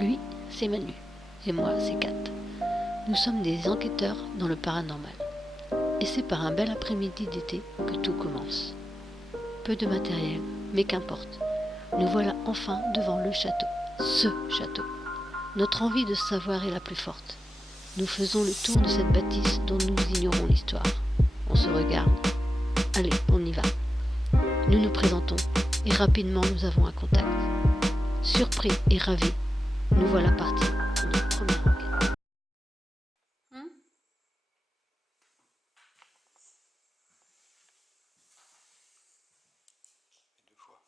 Lui, c'est Manu. Et moi, c'est Kat. Nous sommes des enquêteurs dans le paranormal. Et c'est par un bel après-midi d'été que tout commence. Peu de matériel, mais qu'importe. Nous voilà enfin devant le château. Ce château. Notre envie de savoir est la plus forte. Nous faisons le tour de cette bâtisse dont nous ignorons l'histoire. On se regarde. Allez, on y va. Nous nous présentons et rapidement nous avons un contact. Surpris et ravis, nous voilà partis pour notre première enquête. Deux fois.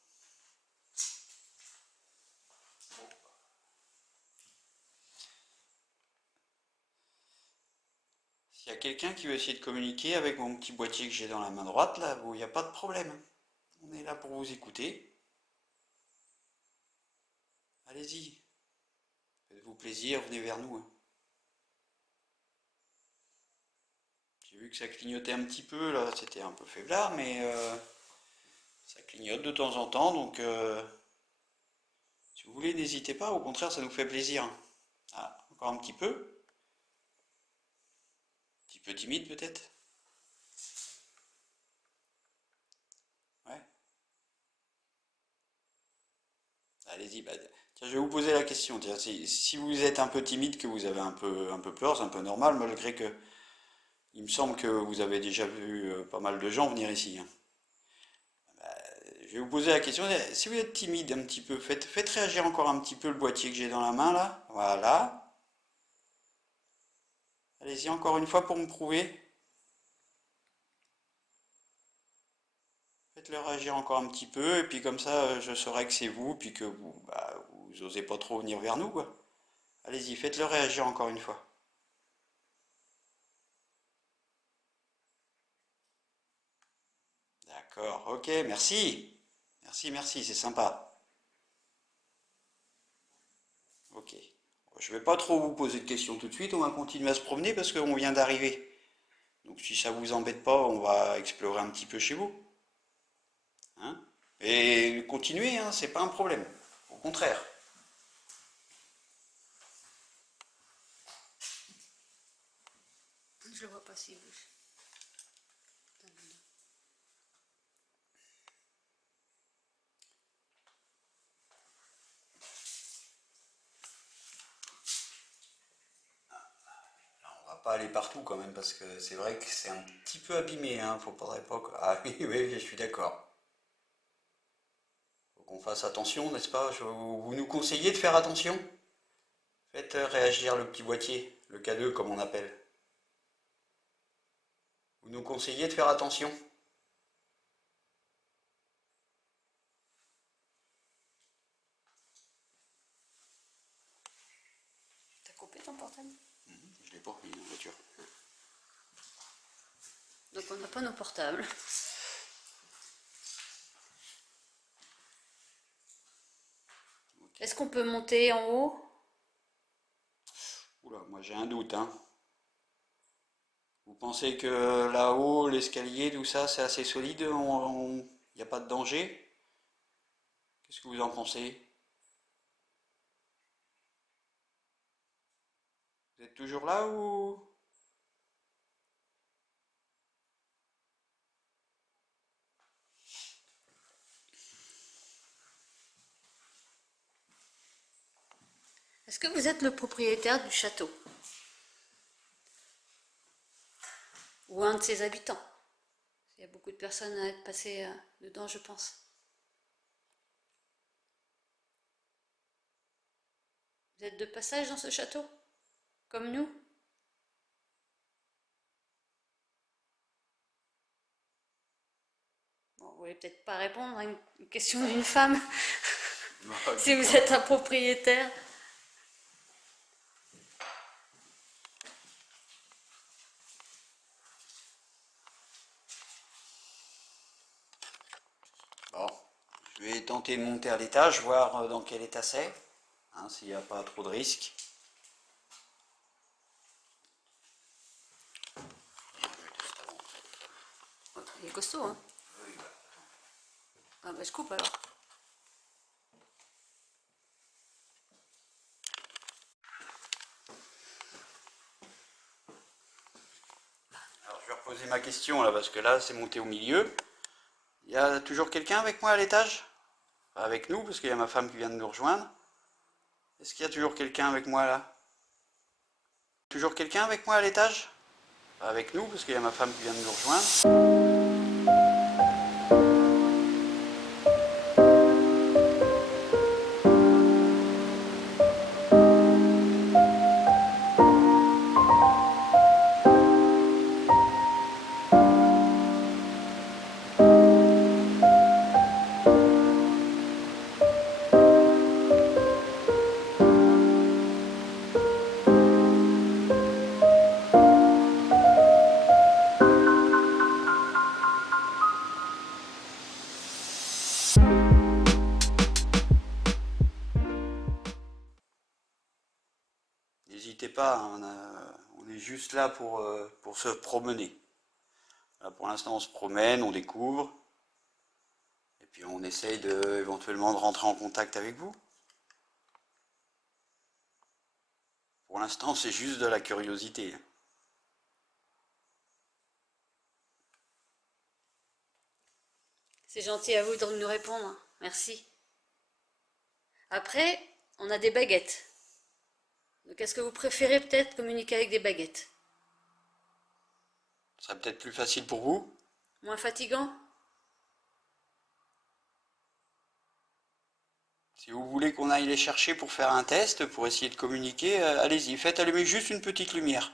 S'il y a quelqu'un qui veut essayer de communiquer avec mon petit boîtier que j'ai dans la main droite, là, il n'y a pas de problème. On est là pour vous écouter. Allez-y. Faites-vous plaisir, venez vers nous. J'ai vu que ça clignotait un petit peu, là, c'était un peu faiblard, mais ça clignote de temps en temps, donc si vous voulez, n'hésitez pas, au contraire, ça nous fait plaisir. Ah, encore un petit peu. Un petit peu timide peut-être. Ouais. Allez-y, tiens, je vais vous poser la question. Tiens, si vous êtes un peu timide, que vous avez un peu peur, c'est un peu normal, malgré que il me semble que vous avez déjà vu pas mal de gens venir ici, hein. Je vais vous poser la question. Si vous êtes timide un petit peu, faites réagir encore un petit peu le boîtier que j'ai dans la main là. Voilà. Allez-y encore une fois pour me prouver. Faites-le réagir encore un petit peu, et puis comme ça, je saurai que c'est vous, puis que vous osez pas trop venir vers nous, quoi. Allez-y, faites-le réagir encore une fois. D'accord, ok, merci. Merci, c'est sympa. Ok. Je vais pas trop vous poser de questions tout de suite, on va continuer à se promener parce qu'on vient d'arriver. Donc si ça vous embête pas, on va explorer un petit peu chez vous. Hein? Et continuez, hein, c'est pas un problème. Au contraire. Je le vois pas s'il bouge. On va pas aller partout quand même parce que c'est vrai que c'est un petit peu abîmé, hein, faudrait pas Ah oui, oui, je suis d'accord. Faut qu'on fasse attention, n'est-ce pas? Vous nous conseillez de faire attention? Faites réagir le petit boîtier, le K2 comme on appelle. Vous nous conseillez de faire attention? T'as coupé ton portable? Je l'ai pas, il est dans la voiture. Donc on n'a pas nos portables. Ok. Est-ce qu'on peut monter en haut? Oula, moi j'ai un doute, hein. Vous pensez que là-haut, l'escalier, tout ça, c'est assez solide? Il n'y a pas de danger? Qu'est-ce que vous en pensez? Vous êtes toujours là ou... Est-ce que vous êtes le propriétaire du château? Ou un de ses habitants? Il y a beaucoup de personnes à être passées dedans, je pense. Vous êtes de passage dans ce château? Comme nous? Bon, vous voulez peut-être pas répondre à une question d'une femme si vous êtes un propriétaire. Bon, je vais tenter de monter à l'étage, voir dans quel état c'est, hein, s'il n'y a pas trop de risques. Il est costaud, hein? Ah bah je coupe alors. poser ma question là, parce que là, c'est monté au milieu. Il y a toujours quelqu'un avec moi à l'étage? Avec nous, parce qu'il y a ma femme qui vient de nous rejoindre. Est-ce qu'il y a toujours quelqu'un avec moi là? Toujours quelqu'un avec moi à l'étage? Avec nous, parce qu'il y a ma femme qui vient de nous rejoindre. N'hésitez pas, hein, on est juste là pour se promener. Là, pour l'instant, on se promène, on découvre, et puis on essaye éventuellement de rentrer en contact avec vous. Pour l'instant, c'est juste de la curiosité. C'est gentil à vous de nous répondre. Merci. Après, on a des baguettes. Donc est-ce que vous préférez peut-être communiquer avec des baguettes? Ce serait peut-être plus facile pour vous. Moins fatigant? Si vous voulez qu'on aille les chercher pour faire un test, pour essayer de communiquer, allez-y, faites allumer juste une petite lumière.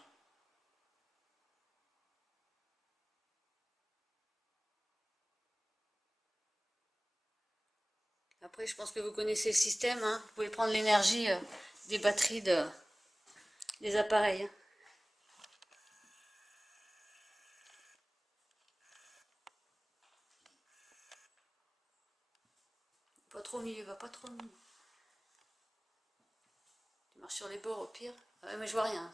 Après, je pense que vous connaissez le système, hein. Vous pouvez prendre l'énergie des batteries des appareils, hein. Pas trop au milieu, va pas trop au milieu. Tu marches sur les bords au pire. Ah ouais, mais je vois rien.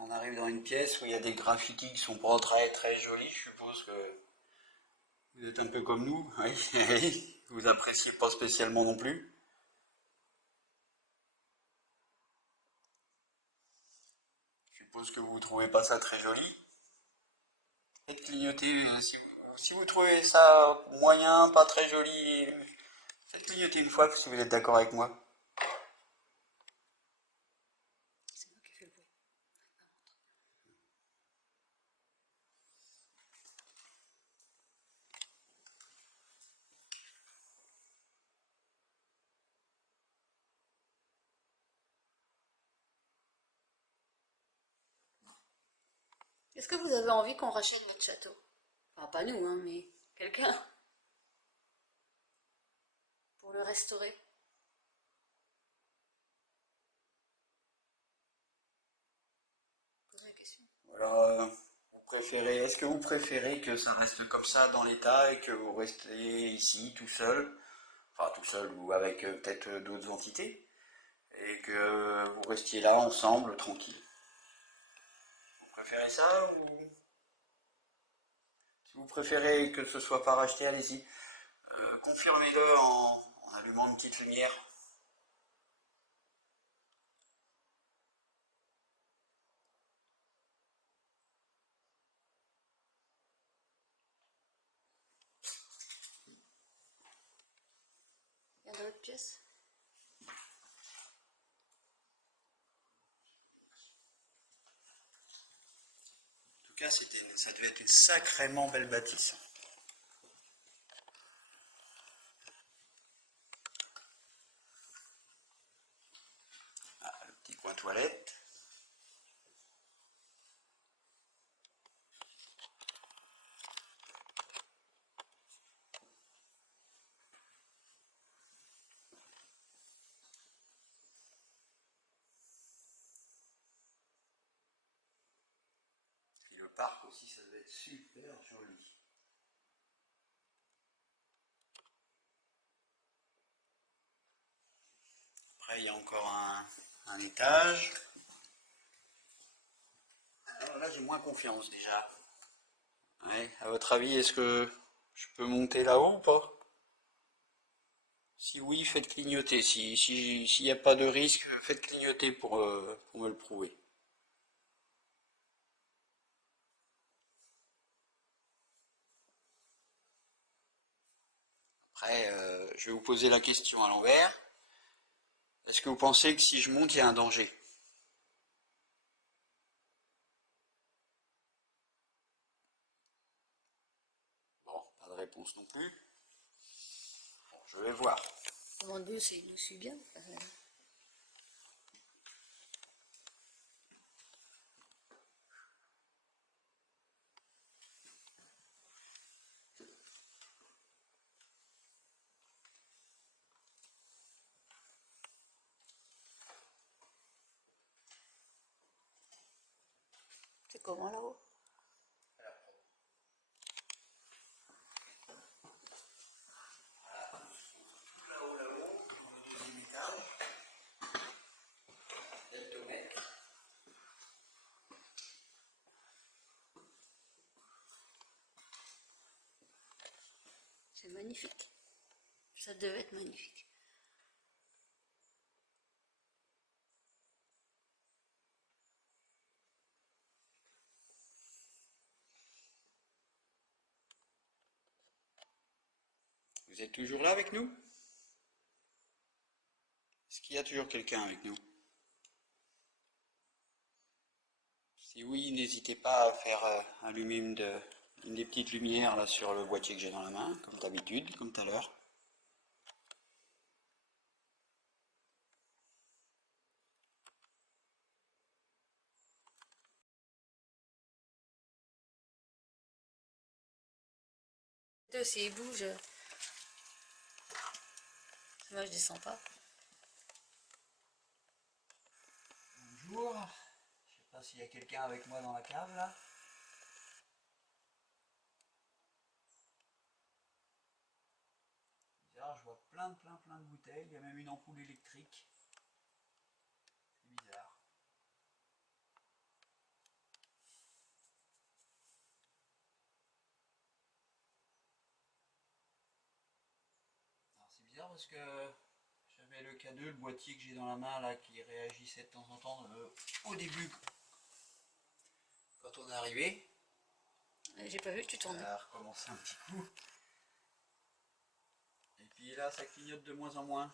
On arrive dans une pièce où il y a des graffitis qui sont pas très très jolis, je suppose que vous êtes un peu comme nous, oui, vous appréciez pas spécialement non plus. Je suppose que vous trouvez pas ça très joli. Faites clignoter, si vous trouvez ça moyen, pas très joli, faites clignoter une fois si vous êtes d'accord avec moi. C'est moi qui fais le bruit. Est-ce que vous avez envie qu'on rachète notre château? Enfin, pas nous, hein, mais quelqu'un pour le restaurer? Posez la question. Voilà, est-ce que vous préférez que ça reste comme ça dans l'état et que vous restiez ici tout seul, enfin tout seul ou avec peut-être d'autres entités, et que vous restiez là ensemble, tranquille. Vous préférez ça ou si vous préférez que ce soit pas racheté, allez-y. Confirmez-le en allumant une petite lumière. Il y a dans l'autre pièce? En tout cas, ça devait être une sacrément belle bâtisse. Ah, le petit coin toilette. Et le parc aussi, ça devait être super joli. Après, il y a encore un étage. Alors là, j'ai moins confiance déjà. Ouais, à votre avis, est-ce que je peux monter là-haut ou pas? Si oui, faites clignoter. S'il n'y a pas de risque, faites clignoter pour me le prouver. Après, je vais vous poser la question à l'envers. Est-ce que vous pensez que si je monte, il y a un danger? Bon, pas de réponse non plus. Bon, je vais voir. Mon Dieu, il nous suit bien. C'est comment là-haut? C'est magnifique. Ça devait être magnifique. Vous êtes toujours là avec nous? Est-ce qu'il y a toujours quelqu'un avec nous? Si oui, n'hésitez pas à faire allumer une des petites lumières là sur le boîtier que j'ai dans la main, comme d'habitude, comme tout à l'heure. S'il bouge, moi je descends pas. Bonjour. Je sais pas s'il y a quelqu'un avec moi dans la cave là. Bizarre, je vois plein de bouteilles. Il y a même une ampoule électrique. C'est bizarre. Alors c'est bizarre parce que j'avais le K2, le boîtier que j'ai dans la main là, qui réagissait de temps en temps au début quand on est arrivé. J'ai pas vu que tu tournais. Ça a recommencé un petit coup. Et puis là, ça clignote de moins en moins.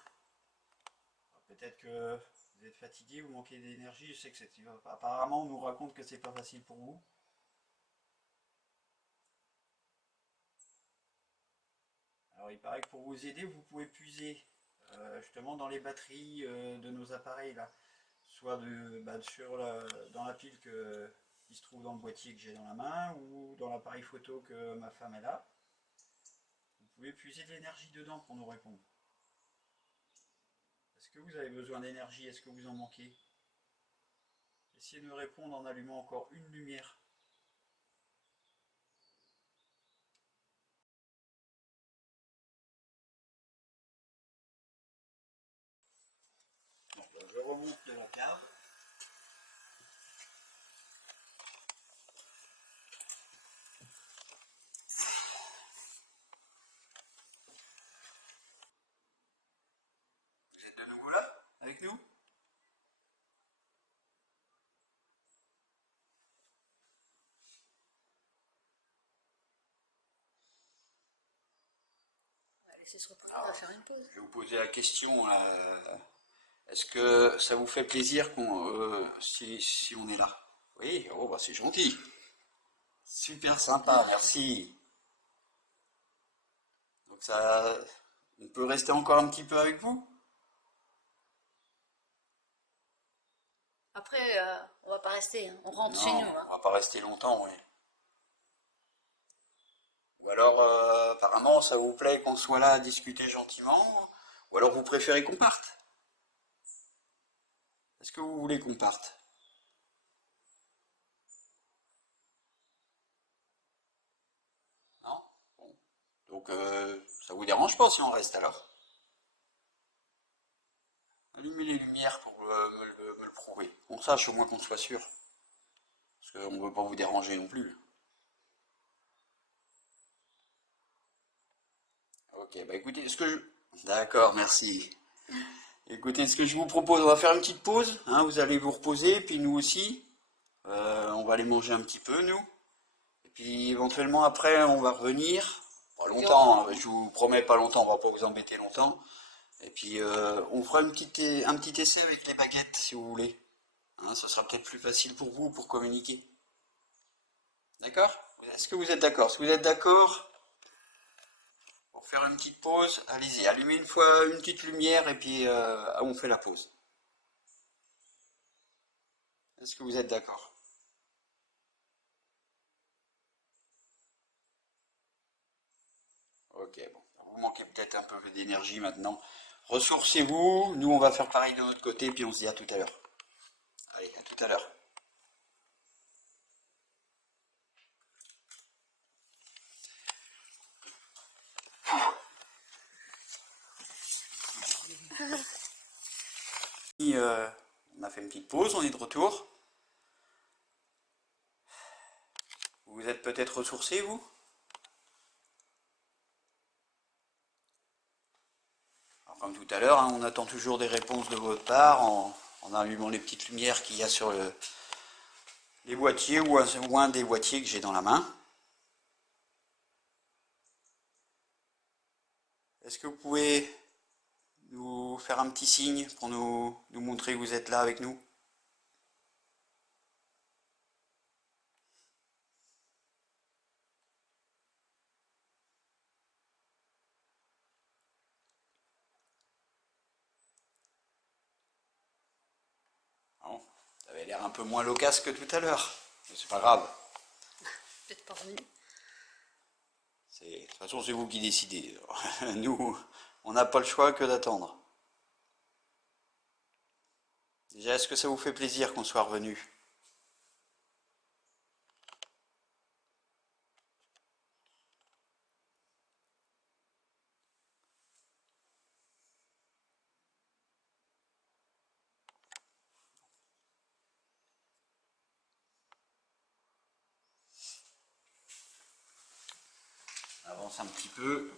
Peut-être que vous êtes fatigué, vous manquez d'énergie. Je sais que c'est... Apparemment, on nous raconte que c'est pas facile pour vous. Alors, il paraît que pour vous aider, vous pouvez puiser justement dans les batteries de nos appareils là. Soit dans la pile qui se trouve dans le boîtier que j'ai dans la main ou dans l'appareil photo que ma femme est là. Vous pouvez puiser de l'énergie dedans pour nous répondre. Est-ce que vous avez besoin d'énergie? Est-ce que vous en manquez? Essayez de me répondre en allumant encore une lumière. Bon, je remonte de la cave. Vous êtes de nouveau là avec nous? On va laisser se reposer, on va faire une pause. Je vais vous poser la question. Est-ce que ça vous fait plaisir si on est là? Oui, oh bah c'est gentil. Super sympa, merci. Donc ça, on peut rester encore un petit peu avec vous? Après, on va pas rester, hein. On rentre chez Non, nous. Hein. on va pas rester longtemps, oui. Ou alors, apparemment, ça vous plaît qu'on soit là à discuter gentiment, ou alors vous préférez qu'on parte? Est-ce que vous voulez qu'on parte? Non? Bon. Donc, ça vous dérange pas si on reste alors? Allumez les lumières pour me le prouver. Qu'on sache au moins qu'on soit sûr. Parce qu'on ne veut pas vous déranger non plus. Ok, bah écoutez, D'accord, merci. Écoutez, ce que je vous propose, on va faire une petite pause, hein, vous allez vous reposer, puis nous aussi. On va aller manger un petit peu, nous. Et puis éventuellement après, on va revenir. Pas longtemps, hein, je vous promets pas longtemps, on va pas vous embêter longtemps. Et puis on fera un petit essai avec les baguettes, si vous voulez. Hein, ça sera peut-être plus facile pour vous pour communiquer. D'accord? Est-ce que vous êtes d'accord? Si vous êtes d'accord, pour faire une petite pause, allez-y, allumez une fois une petite lumière et puis on fait la pause. Est-ce que vous êtes d'accord? Ok, bon. Vous manquez peut-être un peu d'énergie maintenant. Ressourcez-vous, nous on va faire pareil de notre côté, puis on se dit à tout à l'heure. Allez, à tout à l'heure. On a fait une petite pause, on est de retour. Vous êtes peut-être ressourcés, vous? Alors, comme tout à l'heure, hein, on attend toujours des réponses de votre part en allumant les petites lumières qu'il y a sur les boîtiers ou un des boîtiers que j'ai dans la main. Est-ce que vous pouvez nous faire un petit signe pour nous montrer que vous êtes là avec nous? Non, ça avait l'air un peu moins loquace que tout à l'heure. Mais c'est pas grave. Peut-être pas revenu. De toute façon, c'est vous qui décidez. Nous, on n'a pas le choix que d'attendre. Déjà, est-ce que ça vous fait plaisir qu'on soit revenu? On avance un petit peu.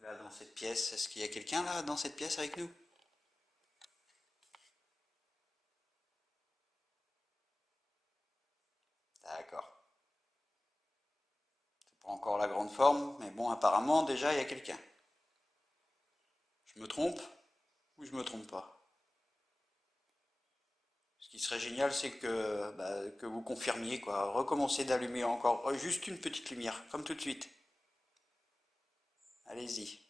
Là, dans cette pièce, est-ce qu'il y a quelqu'un là, dans cette pièce avec nous? D'accord. C'est pas encore la grande forme, mais bon, apparemment, déjà, il y a quelqu'un. Je me trompe ou je me trompe pas? Ce qui serait génial, c'est que vous confirmiez, quoi. Recommencez d'allumer encore juste une petite lumière, comme tout de suite. Allez-y.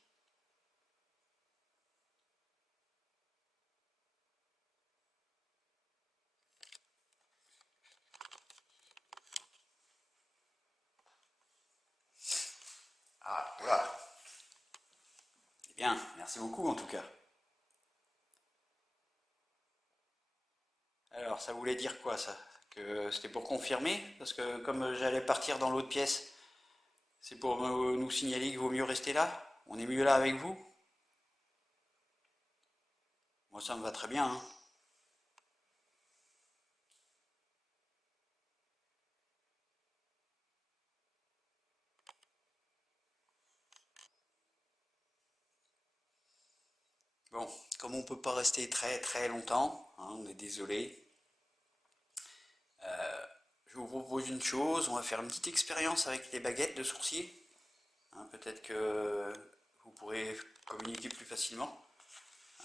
Ah, voilà. Eh bien, merci beaucoup en tout cas. Alors, ça voulait dire quoi ça? Que c'était pour confirmer? Parce que comme j'allais partir dans l'autre pièce, c'est pour nous signaler qu'il vaut mieux rester là? On est mieux là avec vous? Moi, ça me va très bien, hein. Bon, comme on peut pas rester très très longtemps, hein, on est désolé. Je vous propose une chose, on va faire une petite expérience avec les baguettes de sourcier. Hein, peut-être que vous pourrez communiquer plus facilement.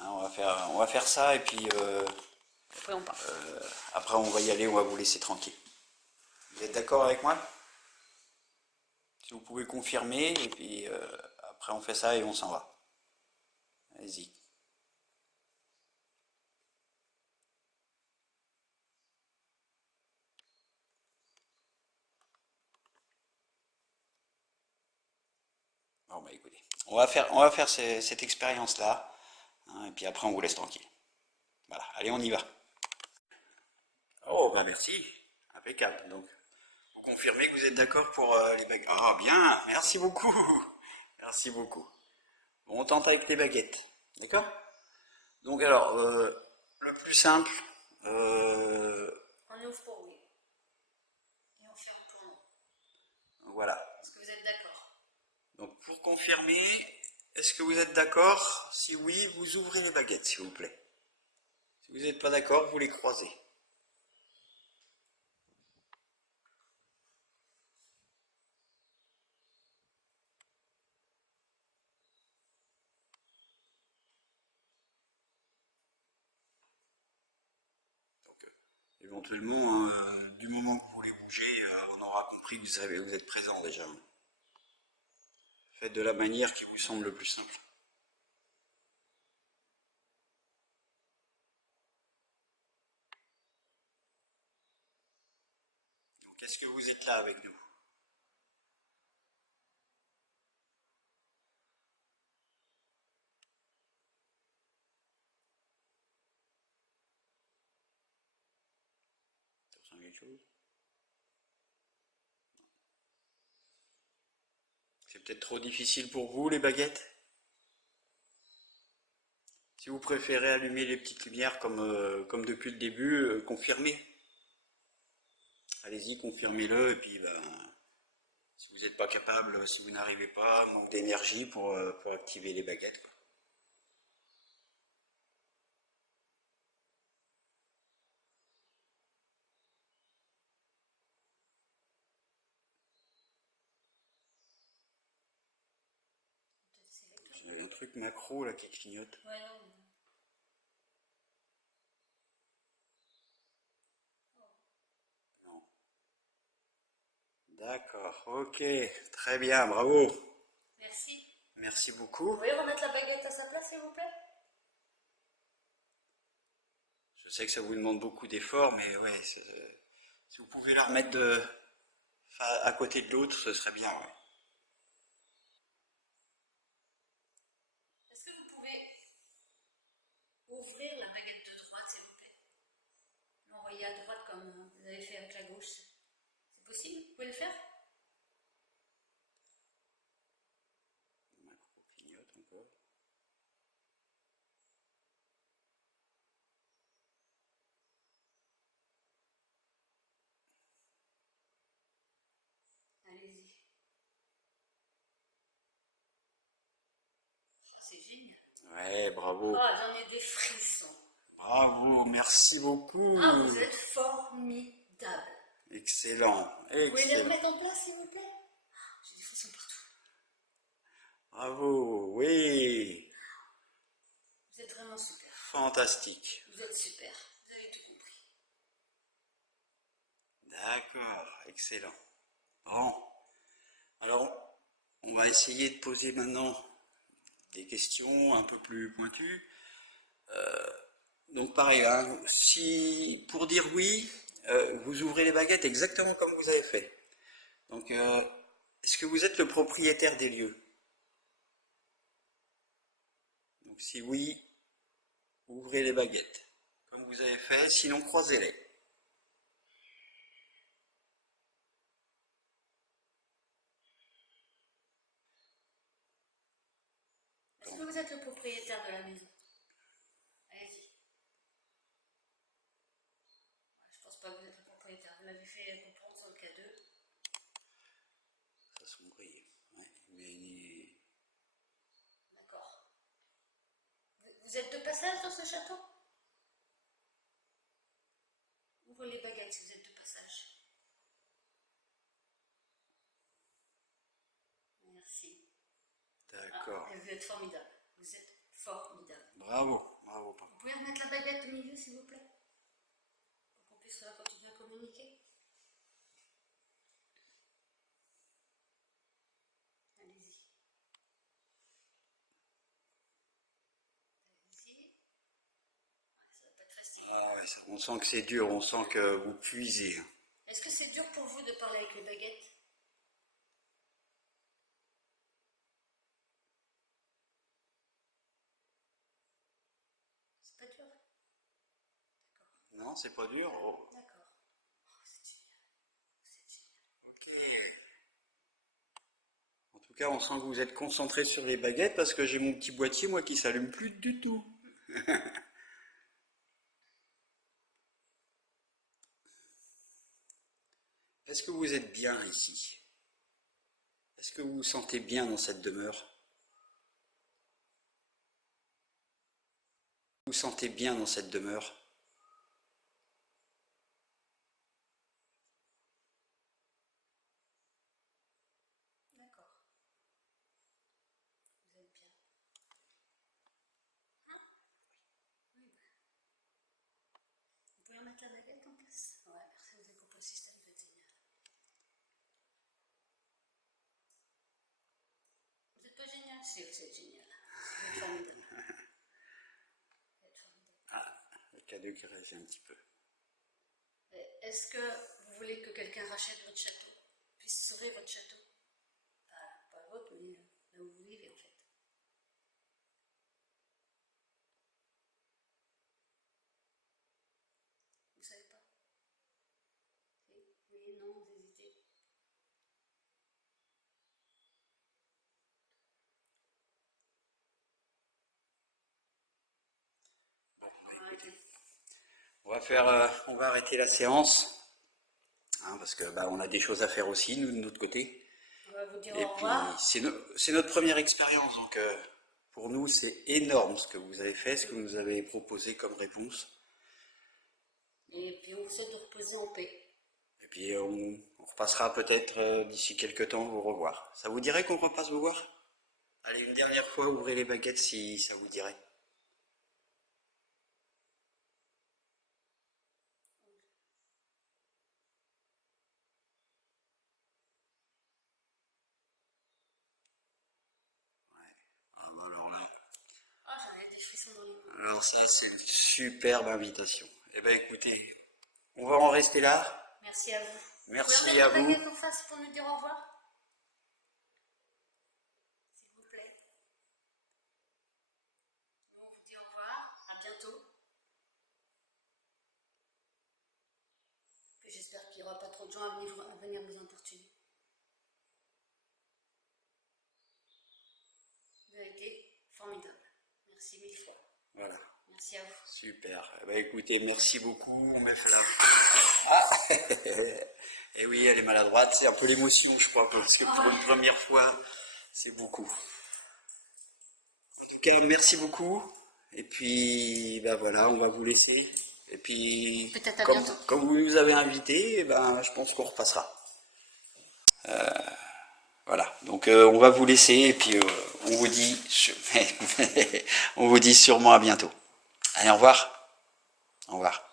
Hein, on va faire ça et puis Après, on part. après on va y aller, on va vous laisser tranquille. Vous êtes d'accord avec moi? Si vous pouvez confirmer et puis après on fait ça et on s'en va. Allez-y. Bon bah écoutez, on va faire cette expérience-là, hein, et puis après on vous laisse tranquille. Voilà, allez on y va. Oh bah merci, impeccable. Donc vous confirmez que vous êtes d'accord pour les baguettes. Ah bien, merci beaucoup. Merci beaucoup. Bon, on tente avec les baguettes, d'accord? Donc alors, le plus simple, euh, On ouvre pas, oui. Et on ferme tout en haut. Voilà. Est-ce que vous êtes d'accord? Donc pour confirmer, est-ce que vous êtes d'accord? Si oui, vous ouvrez les baguettes, s'il vous plaît. Si vous n'êtes pas d'accord, vous les croisez. Donc, éventuellement, du moment que vous les bougez, on aura compris que vous êtes présent déjà. Faites de la manière qui vous semble le plus simple. Donc, est-ce que vous êtes là avec nous? Ça ressemble à quelque chose? C'est peut-être trop difficile pour vous, les baguettes? Si vous préférez allumer les petites lumières comme depuis le début, confirmez. Allez-y, confirmez-le, et puis ben, si vous n'êtes pas capable, si vous n'arrivez pas, manque d'énergie pour activer les baguettes, quoi. J'ai un truc macro là qui clignote. Ouais, non. Non. D'accord, ok, très bien, bravo. Merci. Merci Vous beaucoup. pouvez remettre la baguette à sa place, s'il vous plaît? Je sais que ça vous demande beaucoup d'efforts, mais ouais, si vous pouvez la remettre à côté de l'autre, ce serait bien, ouais. Est-ce que vous pouvez ouvrir la baguette de droite, s'il vous plaît? L'envoyer à droite comme vous avez fait avec la gauche. C'est possible? Vous pouvez le faire? Le macro clignote encore. Allez-y. Ah, c'est génial. Ouais, bravo. Ah, j'en ai des frissons. Bravo, merci beaucoup. Ah, vous êtes formidable. Excellent, Vous pouvez les excellent. remettre en place, s'il vous plaît? Ah, j'ai des frissons partout. Bravo, oui. Vous êtes vraiment super. Fantastique. Vous êtes super. Vous avez tout compris. D'accord, excellent. Bon, alors, on va essayer de poser maintenant des questions un peu plus pointues. Donc pareil, hein, si pour dire oui, vous ouvrez les baguettes exactement comme vous avez fait. Donc, est-ce que vous êtes le propriétaire des lieux? Donc si oui, ouvrez les baguettes comme vous avez fait, sinon croisez-les. Est-ce que vous êtes le propriétaire de la maison? Allez-y. Je pense pas que vous êtes le propriétaire. Vous l'avez fait comprendre sur le K2. Ça sombrit. Ouais, mais D'accord. Vous êtes de passage dans ce château? Ouvrez les baguettes si vous êtes de passage. Merci. d'accord. Ah, et vous êtes formidable. Vous êtes formidable. Bravo, bravo. Vous pouvez remettre la baguette au milieu, s'il vous plaît? Pour qu'on puisse continuer à communiquer. Allez-y. Allez-y. Ça va pas être facile. Ah ouais, on sent que c'est dur, on sent que vous puisez. Est-ce que c'est dur pour vous de parler avec les baguettes? C'est pas dur? Non, c'est pas dur. Oh, D'accord. Oh, c'est génial. C'est génial. ok. En tout cas, on sent que vous êtes concentré sur les baguettes parce que j'ai mon petit boîtier, moi, qui s'allume plus du tout. Est-ce que vous êtes bien ici? Est-ce que vous vous sentez bien dans cette demeure? Vous vous sentez bien dans cette demeure? D'accord. Vous êtes bien. Hein? Oui, bah. Vous pouvez remettre la baguette en place? Ouais, merci, vous êtes compris le système, vous êtes génial. Vous n'êtes pas génial? Si, vous êtes génial. Vous êtes formidable. Vous êtes formidable. Ah, le cas de grâce un petit peu. Est-ce que vous voulez que quelqu'un rachète votre château, puisse sauver votre château? Ah, pas le vôtre, mais là où vous vivez en fait. Vous savez pas? Oui, oui, non, vous hésitez. Bon, bah, écoutez, on va arrêter la séance, hein, parce que bah, on a des choses à faire aussi, nous, de notre côté. On va vous dire Et au puis, revoir. c'est notre première expérience, donc pour nous, c'est énorme ce que vous avez fait, ce que vous nous avez proposé comme réponse. Et puis on vous souhaite de reposer en paix. Et puis, on repassera peut-être d'ici quelques temps vous revoir. Ça vous dirait qu'on repasse vous voir? Allez, une dernière fois, ouvrez les baguettes si ça vous dirait. Ah, bah alors là, Ah, j'avais des frissons dans les mains. alors ça, c'est une superbe invitation. Eh ben, écoutez, on va en rester là. Merci à vous. Vous pouvez Merci remettre à la vous. baguette en face pour nous dire au revoir? S'il vous plaît. Nous, on vous dit au revoir. À bientôt. Puis j'espère qu'il n'y aura pas trop de gens à venir vous importuner. Vous avez été formidable. Merci mille fois. Voilà, Merci à vous. super. Eh ben, écoutez, merci beaucoup. On met fait là. Ah et oui, elle est maladroite. C'est un peu l'émotion, je crois, parce que pour une première fois, c'est beaucoup. En tout cas, merci beaucoup. Et puis, ben voilà, on va vous laisser. Et puis, Peut-être à bientôt. comme vous nous avez invités, eh ben, je pense qu'on repassera. Voilà, donc on va vous laisser et puis on vous dit, on vous dit sûrement à bientôt. Allez, au revoir. Au revoir.